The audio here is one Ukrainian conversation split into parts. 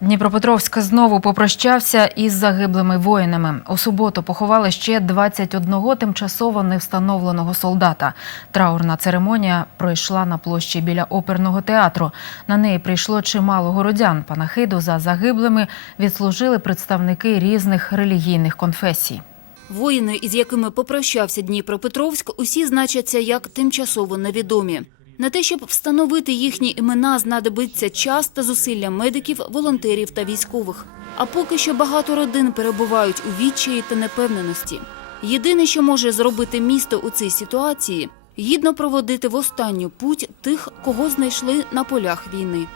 Дніпропетровськ знову попрощався із загиблими воїнами. У суботу поховали ще 21 тимчасово невстановленого солдата. Траурна церемонія пройшла на площі біля оперного театру. На неї прийшло чимало городян. Панахиду за загиблими відслужили представники різних релігійних конфесій. Воїни, із якими попрощався Дніпропетровськ, усі значаться як тимчасово невідомі. На те, щоб встановити їхні імена, знадобиться час та зусилля медиків, волонтерів та військових. А поки що багато родин перебувають у відчаї та непевненості. Єдине, що може зробити місто у цій ситуації – гідно проводити в останню путь тих, кого знайшли на полях війни.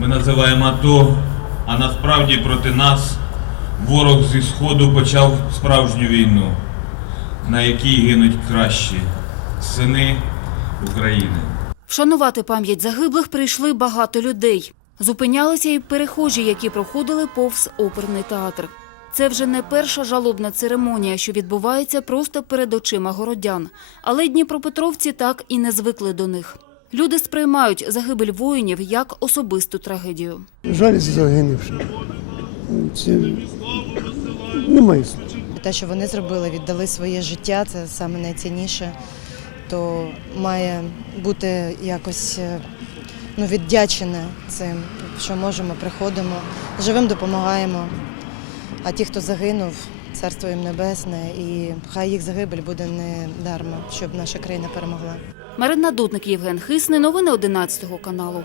Ми називаємо АТО, а насправді проти нас ворог зі Сходу почав справжню війну, на якій гинуть кращі сини України. Вшанувати пам'ять загиблих прийшли багато людей. Зупинялися й перехожі, які проходили повз оперний театр. Це вже не перша жалобна церемонія, що відбувається просто перед очима городян. Але дніпропетровці так і не звикли до них. Люди сприймають загибель воїнів як особисту трагедію. Жаль за. Це немає. Те, що вони зробили, віддали своє життя, це саме найцінніше, то має бути якось е, ну, віддячене цим, що можемо, приходимо, живим допомагаємо. А ті, хто загинув, царство їм небесне, і хай їх загибель буде не дарма, щоб наша країна перемогла. Марина Дудник, Євген Хисний. Новини 11 каналу.